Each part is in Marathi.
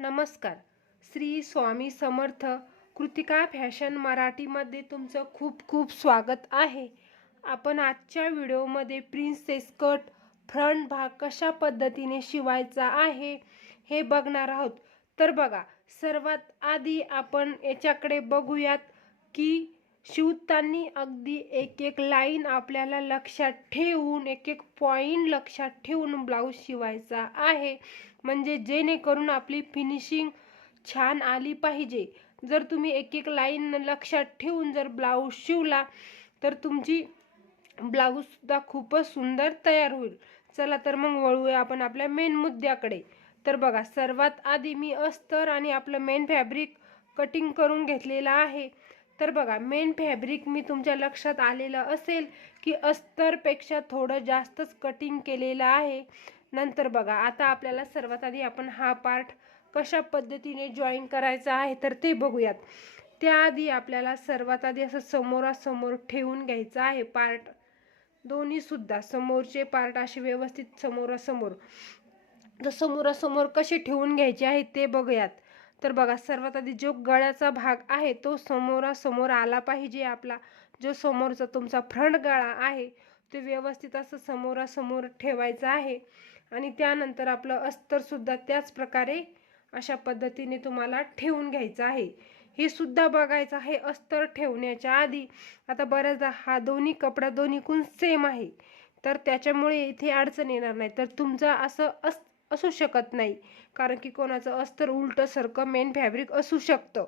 नमस्कार. श्री स्वामी समर्थ कृतिका फॅशन मराठीमध्ये तुमचं खूप खूप स्वागत आहे. आपण आजच्या व्हिडिओमध्ये प्रिन्सेस कट फ्रंट भाग कशा पद्धतीने शिवायचा आहे हे बघणार आहोत. तर बघा सर्वात आधी आपण याच्याकडे बघूयात की शिवताना अगदी एक एक लाईन आपल्याला लक्षात ठेवून एक एक पॉईंट लक्षात ठेवून ब्लाऊज शिवायचा आहे. म्हणजे जेणेकरून आपली फिनिशिंग छान आली पाहिजे. जर तुम्ही एक एक लाईन लक्षात ठेवून जर ब्लाऊज शिवला तर तुमची ब्लाऊजसुद्धा खूपच सुंदर तयार होईल. चला तर मग वळूया आपण आपल्या मेन मुद्द्याकडे. तर बघा सर्वात आधी मी अस्तर आणि आपलं मेन फॅब्रिक कटिंग करून घेतलेलं आहे. तर बघा मेन फॅब्रिक मी तुमच्या लक्षात आलेलं असेल की अस्तरपेक्षा थोडं जास्तच कटिंग केलेलं आहे. नंतर बघा आता आपल्याला सर्वात आधी आपण हा पार्ट कशा पद्धतीने जॉईन करायचा आहे तर ते बघूयात. त्याआधी आपल्याला सर्वात आधी असं समोरासमोर ठेवून घ्यायचं आहे पार्ट दोन्हीसुद्धा समोरचे पार्ट असे व्यवस्थित समोरासमोर. तर समोरासमोर कसे ठेवून घ्यायचे आहे ते बघूयात. तर बघा सर्वात आधी जो गळ्याचा भाग आहे तो समोरासमोर आला पाहिजे आपला. जो समोरचा तुमचा फ्रंट गळा आहे ते व्यवस्थित असं समोरासमोर ठेवायचं आहे. आणि त्यानंतर आपलं अस्तरसुद्धा त्याच प्रकारे अशा पद्धतीने तुम्हाला ठेवून घ्यायचं आहे. हे सुद्धा बघायचं आहे अस्तर ठेवण्याच्या आधी. आता बऱ्याचदा हा दोन्ही कपडा दोन्हीकून सेम आहे. तर त्याच्यामुळे इथे अडचण येणार नाही. तर तुमचं असं अस्त असू शकत नाही. कारण की कोणाचं अस्तर उलटं सारखं मेन फॅब्रिक असू शकतं.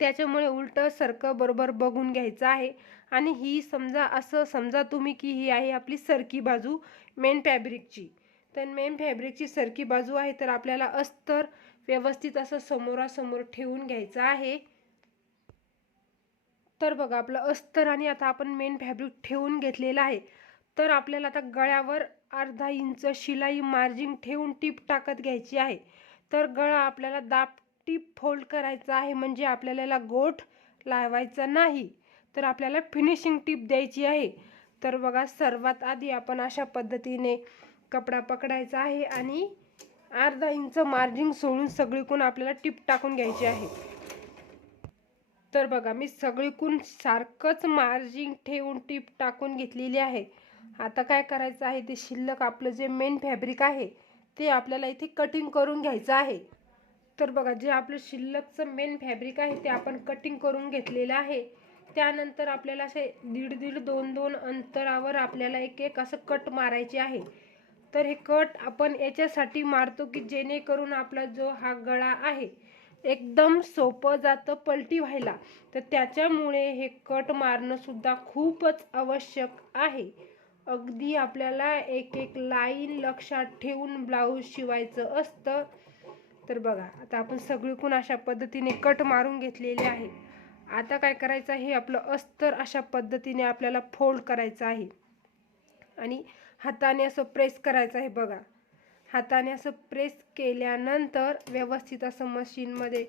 त्याच्यामुळे उलटं सारखं बरोबर बघून घ्यायचं आहे. आणि ही समजा असं समजा तुम्ही की ही आहे आपली सरकी बाजू मेन फॅब्रिकची तर मेन फॅब्रिकची सरकी बाजू आहे तर आपल्याला अस्तर व्यवस्थित असं समोरासमोर ठेवून घ्यायचं आहे. तर बघा आपलं अस्तर आणि आता आपण मेन फॅब्रिक ठेवून घेतलेलं आहे. तर आपल्याला आता गळ्यावर अर्धा इंच शिलाई मार्जिन ठेवून टीप टाकत घ्यायची आहे. तर गळा आपल्याला दाब टीप फोल्ड करायचा आहे म्हणजे आपल्याला गोठ लावायचा नाही. तर आपल्याला फिनिशिंग टीप द्यायची आहे. तर बघा सर्वात आधी आपण अशा पद्धतीने कपडा पकडायचा आहे आणि अर्धा इंच मार्जिन सोडून सगळीकून आपल्याला टीप टाकून घ्यायची आहे. तर बघा मी सगळीकून सारखंच मार्जिन ठेवून टीप टाकून घेतलेली आहे. आता काय करायचं आहे? ते शिल्लक आपलं जे मेन फॅब्रिक आहे ते आपल्याला इथे कटिंग करून घ्यायचं आहे. तर बघा जे आपलं शिल्लकचं मेन फॅब्रिक आहे ते आपण कटिंग करून घेतलेलं आहे. त्यानंतर आपल्याला असे दीड दीड दोन दोन अंतरावर आपल्याला एक एक असं कट मारायचे आहे. तर हे कट आपण याच्यासाठी मारतो की जेणेकरून आपला जो हा गळा आहे एकदम सोपं जातं पलटी व्हायला. तर त्याच्यामुळे हे कट मारणं सुद्धा खूपच आवश्यक आहे. अगदी आपल्याला एक एक लाईन लक्षात ठेवून ब्लाऊज शिवायचं असतं. तर बघा आता आपण सगळीकून अशा पद्धतीने कट मारून घेतलेले आहे आता काय करायचं आहे? आपलं अस्तर अशा पद्धतीने आपल्याला फोल्ड करायचं आहे. आणि हाताने असं प्रेस करायचं आहे बघा. हाताने असं प्रेस केल्यानंतर व्यवस्थित असं मशीनमध्ये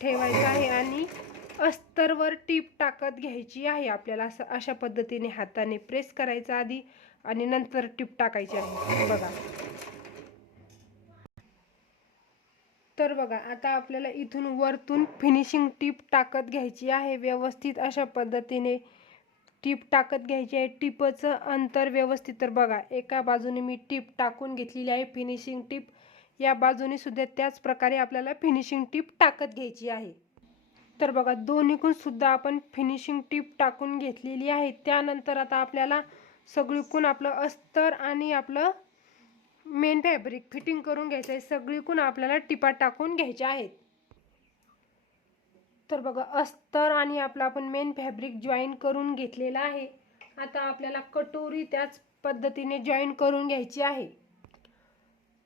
ठेवायचं आहे आणि अस्तरवर टीप टाकत घ्यायची आहे. आपल्याला असं अशा पद्धतीने हाताने प्रेस करायचं आधी आणि नंतर टीप टाकायची आहे. बघा. तर बघा आता आपल्याला इथून वरतून फिनिशिंग टीप टाकत घ्यायची आहे. व्यवस्थित अशा पद्धतीने टीप टाकत घ्यायची आहे. टिपचं अंतर व्यवस्थित. तर बघा एका बाजूने मी टीप टाकून घेतलेली आहे फिनिशिंग टीप. या बाजूने सुद्धा त्याच प्रकारे आपल्याला फिनिशिंग टीप टाकत घ्यायची आहे. तर बघा दोन्हीकून सुद्धा आपण फिनिशिंग टीप टाकून घेतलेली आहे. त्यानंतर आता आपल्याला सगळीकून आपलं अस्तर आणि आपलं मेन फॅब्रिक फिटिंग करून घ्यायचं आहे. सगळीकून आपल्याला टिपा टाकून घ्यायच्या आहेत. तर बघा अस्तर आणि आपलं आपण मेन फॅब्रिक जॉईन करून घेतलेलं आहे. आता आपल्याला कटोरी त्याच पद्धतीने जॉईन करून घ्यायची आहे.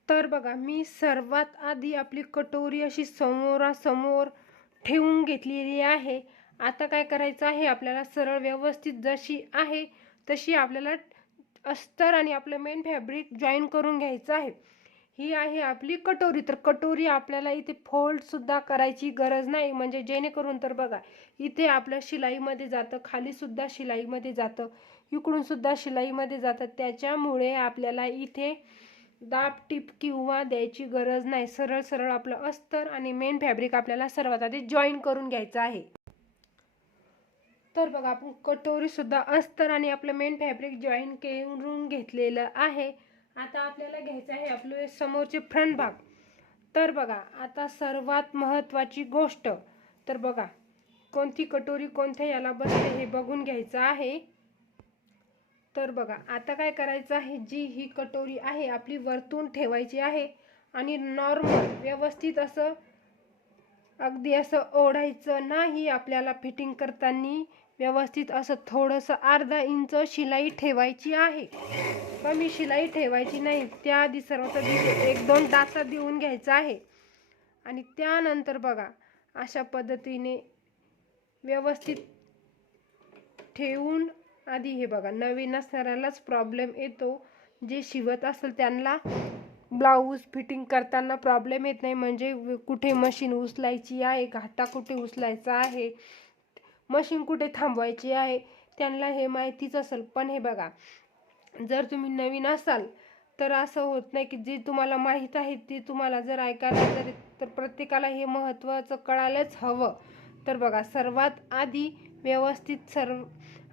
तर बघा मी सर्वात आधी आपली कटोरी अशी समोरासमोर ठेवून घेतलेली आहे. आता काय करायचं आहे? आपल्याला सरळ व्यवस्थित जशी आहे तशी आपल्याला अस्तर आणि आपलं मेन फॅब्रिक जॉईन करून घ्यायचं आहे. ही आहे आपली कटोरी. तर कटोरी आपल्याला इथे फोल्डसुद्धा करायची गरज नाही. म्हणजे जेणेकरून तर बघा इथे आपलं शिलाईमध्ये जातं खालीसुद्धा शिलाईमध्ये जातं इकडूनसुद्धा शिलाईमध्ये जातं. त्याच्यामुळे आपल्याला इथे दाब टीप किंवा द्यायची गरज नाही. सरळ सरळ आपलं अस्तर आणि मेन फॅब्रिक आपल्याला सर्वात आधी जॉईन करून घ्यायचं आहे. तर बघा आपण कटोरीसुद्धा अस्तर आणि आपलं मेन फॅब्रिक जॉईन करून घेतलेलं आहे. आता आपल्याला घ्यायचं आहे आपले समोरचे फ्रंट भाग. तर बघा आता सर्वात महत्त्वाची गोष्ट. तर बघा कोणती कटोरी कोणत्या याला बसते हे बघून घ्यायचं आहे. तर बघा आता काय करायचं आहे? जी ही कटोरी आहे आपली वरतून ठेवायची आहे आणि नॉर्मल व्यवस्थित असं अगदी असं ओढायचं नाही आपल्याला फिटिंग करताना. व्यवस्थित असं थोडंसं अर्धा इंच शिलाई ठेवायची आहे. कमी शिलाई ठेवायची नाही. त्याआधी सर्वात आधी एक दोन डाचा देऊन घ्यायचा आहे. आणि त्यानंतर बघा अशा पद्धतीने व्यवस्थित ठेवून आधी हे बघा नवीन असणाऱ्यालाच प्रॉब्लेम येतो. जे शिवत असेल त्यांना ब्लाऊज फिटिंग करताना प्रॉब्लेम येत नाही. म्हणजे कुठे मशीन उचलायची आहे घाटा कुठे उचलायचा आहे मशीन कुठे थांबवायची आहे त्यांना हे माहितीच असेल. पण हे बघा जर तुम्ही नवीन असाल तर असं होत नाही की जे तुम्हाला माहीत आहे ते तुम्हाला जर ऐकायला तरी तर प्रत्येकाला हे महत्त्वाचं कळायलाच हवं. तर बघा सर्वात आधी व्यवस्थित सर्व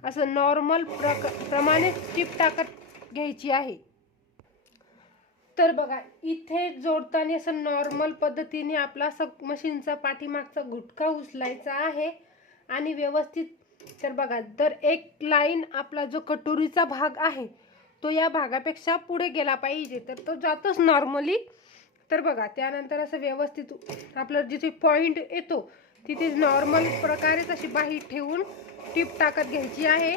असं नॉर्मल प्रक प्रमाणे टीप टाकत घ्यायची आहे. तर बघा इथे जोडताना असं नॉर्मल पद्धतीने आपला असं मशीनचा पाठीमागचा गुटखा उचलायचा आहे आणि व्यवस्थित तर बघा तर एक लाईन आपला जो कटोरीचा भाग आहे तो या भागापेक्षा पुढे गेला पाहिजे. तर तो जातोच नॉर्मली तर बघा त्यानंतर असं व्यवस्थित आपलं जिथे पॉईंट येतो तिथे नॉर्मल प्रकारेच अशी बाहेर ठेवून टीप टाकत घ्यायची आहे.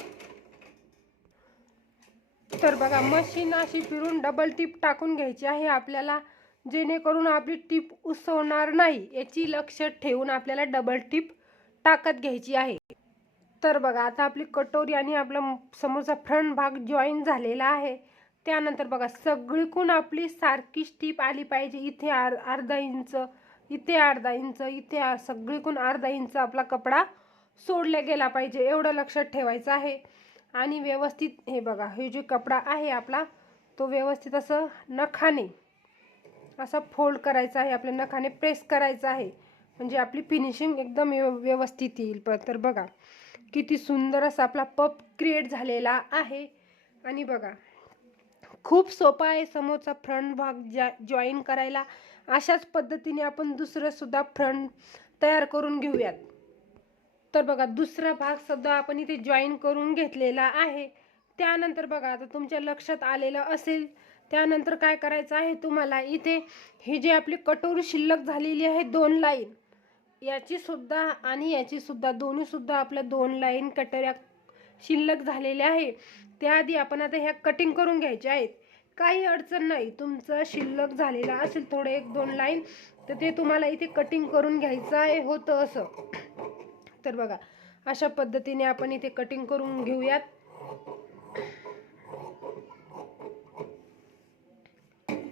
तर बघा मशीन अशी फिरून डबल टीप टाकून घ्यायची आहे आपल्याला जेणेकरून आपली टीप उसवणार नाही याची लक्ष ठेवून आपल्याला डबल टीप टाकत घ्यायची आहे. तर बघा आता आपली कटोरी आणि आपला समोरचा फ्रंट भाग जॉईन झालेला आहे. त्यानंतर बघा सगळीकून आपली सारखीच टीप आली पाहिजे. इथे आर अर्धा इंच इथे अर्धा इंच इथे सगळीकून सगळीकडून अर्धा इंच आपला कपडा सोडला गेला पाहिजे एवढं लक्षात ठेवायचं आहे. आणि व्यवस्थित हे बघा हे जे कपडा आहे आपला तो व्यवस्थित असं नखाने असा फोल्ड करायचा आहे आपल्या नखाने प्रेस करायचा आहे. म्हणजे आपली फिनिशिंग एकदम व्यव- व्यवस्थित येईल. प तर बघा किती सुंदर असा आपला पप क्रिएट झालेला आहे. आणि बघा खूप सोपा आहे समोरचा फ्रंट भाग ज्या जॉईन करायला. अशाच पद्धतीने आपण दुसरं सुद्धा फ्रंट तयार करून घेऊयात. तर बघा दुसरा भाग सुद्धा आपण इथे जॉईन करून घेतलेला आहे. त्यानंतर बघा आता तुमच्या लक्षात आलेलं असेल. त्यानंतर काय करायचं आहे तुम्हाला? इथे ही जी आपली कटोरी शिल्लक झालेली आहे दोन लाईन याची सुद्धा आणि याची सुद्धा दोन्ही सुद्धा आपल्या दोन लाईन कटोऱ्या शिल्लक झालेल्या आहे. त्याआधी आपण आता ह्या कटिंग करून घ्यायच्या आहेत. काही अडचण नाही. तुमचं शिल्लक झालेलं असेल थोडं एक दोन लाईन तर ते तुम्हाला इथे कटिंग करून घ्यायचं आहे. होतं असं. तर बघा अशा पद्धतीने आपण इथे कटिंग करून घेऊयात.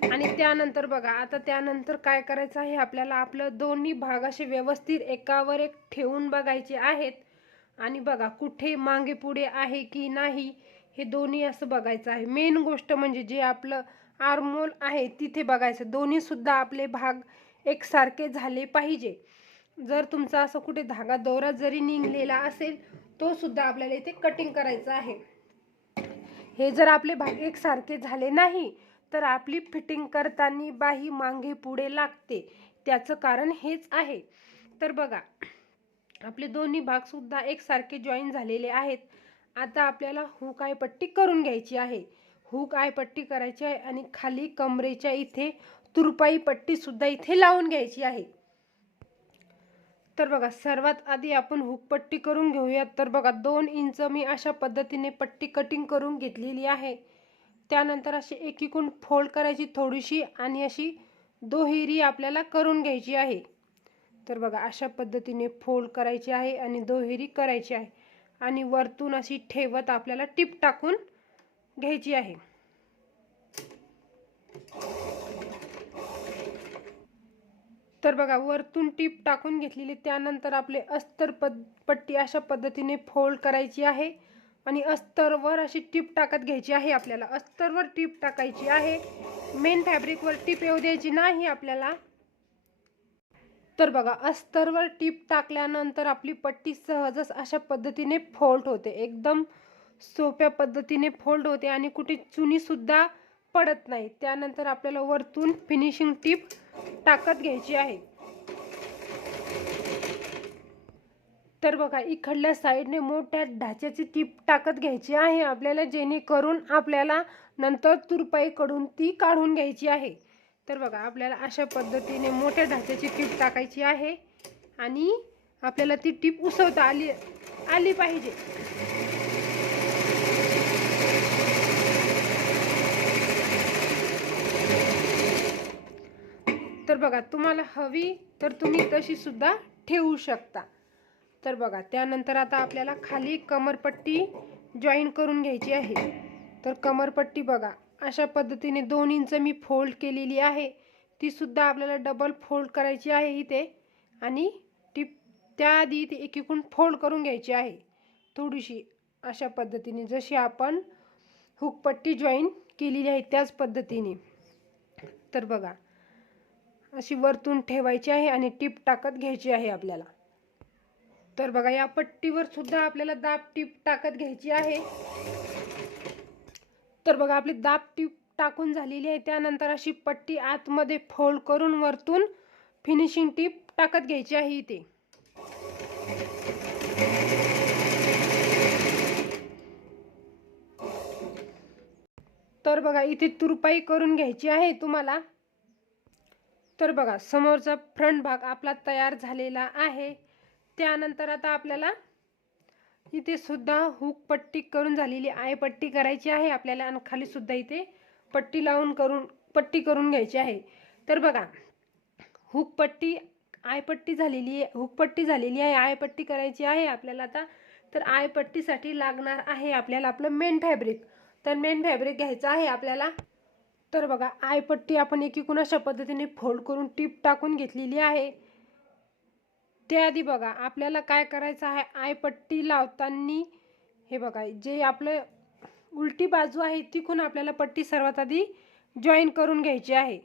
आणि त्यानंतर बघा आता त्यानंतर काय करायचं आहे? आपल्याला आपलं दोन्ही भाग असे व्यवस्थित एकावर एक ठेवून बघायचे आहेत. आणि बघा कुठे मागे पुढे आहे की नाही हे दोन्ही असं बघायचं आहे. मेन गोष्ट म्हणजे जे आपलं आरमोल आहे तिथे बघायचं. दोन्ही सुद्धा आपले भाग एकसारखे झाले पाहिजे. जर तुमचा असं कुठे धागा दोरा जरी निघलेला असेल तो सुद्धा आपल्याला इथे कटिंग करायचा आहे. हे जर आपले भाग एकसारखे झाले नाही तर आपली फिटिंग करताना बाही मागे पुढे लागते. त्याचं कारण हेच आहे. तर बघा आपले दोन्ही भाग सुद्धा एकसारखे जॉईन झालेले आहेत. आता आपल्याला हुक आय पट्टी करून घ्यायची आहे. हुक आय पट्टी करायची आहे आणि खाली कमरेच्या इथे तुरपाई पट्टी सुद्धा इथे लावून घ्यायची आहे. तर बघा सर्वात आधी आपण हुक पट्टी करून घेऊयात तर बघा दोन इंच मी अशा पद्धतीने पट्टी कटिंग करून घेतलेली आहे. त्यानंतर अशी एकीकून फोल्ड करायची थोडीशी आणि अशी दोहेरी आपल्याला करून घ्यायची आहे. तर बघा अशा पद्धतीने फोल्ड करायची आहे आणि दोहेरी करायची आहे. आणि वरतून अशी ठेवत आपल्याला टिप टाकून घ्यायची आहे. तर बघा वरतून टीप टाकून घेतलेली त्यानंतर आपले अस्तर पद पट्टी अशा पद्धतीने फोल्ड करायची आहे. आणि अस्तरवर अशी टीप टाकत घ्यायची आहे आपल्याला. अस्तरवर टीप टाकायची आहे. मेन फॅब्रिकवर टीप येऊ द्यायची नाही आपल्याला. तर बघा अस्तरवर टीप टाकल्यानंतर आपली पट्टी सहजच अशा पद्धतीने फोल्ड होते. एकदम सोप्या पद्धतीने फोल्ड होते आणि कुठे चुनीसुद्धा पडत नाही. त्यानंतर आपल्याला वरतून फिनिशिंग टीप टाकत घ्यायची आहे. तर बघा इकडल्या साईडने मोठ्या ढाच्याची टीप टाकत घ्यायची आहे. आपल्याला जेणेकरून आपल्याला नंतर तुरपाईकडून ती काढून घ्यायची आहे. तर बघा आपल्याला अशा पद्धतीने मोठ्या ढाच्याची टीप टाकायची आहे आणि आपल्याला ती टीप उसवता आली आली पाहिजे. तर बघा तुम्हाला हवी तर तुम्ही तशी सुद्धा ठेवू शकता. तर बघा त्यानंतर आता आपल्याला खाली कमरपट्टी जॉईन करून घ्यायची आहे. तर कमरपट्टी बघा अशा पद्धतीने दोन इंच मी फोल्ड केलेली आहे. तीसुद्धा आपल्याला डबल फोल्ड करायची आहे इथे आणि टीप त्याआधी इथे एकीकून फोल्ड करून घ्यायची आहे. थोडीशी अशा पद्धतीने जशी आपण हुकपट्टी जॉईन केलेली आहे त्याच पद्धतीने. तर बघा अशी वरतून ठेवायची आहे आणि टीप टाकत घ्यायची आहे आपल्याला. तर बघा या पट्टीवर सुद्धा आपल्याला दाब टीप टाकत घ्यायची आहे. तर बघा आपली दाब टीप टाकून झालेली आहे. त्यानंतर अशी पट्टी आतमध्ये फोल्ड करून वरतून फिनिशिंग टीप टाकत घ्यायची आहे इथे. तर बघा इथे तुरपाई करून घ्यायची आहे तुम्हाला. तर बघा समोरचा फ्रंट भाग आपला तयार झालेला आहे. त्यानंतर आता आपल्याला इथे सुद्धा हुक पट्टी करून झालेली आहे. पट्टी करायची आहे. आपल्याला आणि खाली सुद्धा इथे पट्टी लावून करून पट्टी करून घ्यायची आहे. तर बघा हुक पट्टी आयपट्टी झालेली आहे. हुकपट्टी झालेली आहे. आयपट्टी करायची आहे आपल्याला आता. तर आयपट्टीसाठी लागणार आहे आपल्याला आपलं मेन फॅब्रिक. तर मेन फॅब्रिक घ्यायचं आहे आपल्याला. तर बघा आयपट्टी आपण एकीकडून अशा पद्धतीने फोल्ड करून टीप टाकून घेतलेली आहे. त्याआधी बघा आपल्याला काय करायचं आहे? आयपट्टी लावताना हे बघा जे आपलं उलटी बाजू आहे तिकून आपल्याला पट्टी सर्वात आधी जॉईन करून घ्यायची आहे.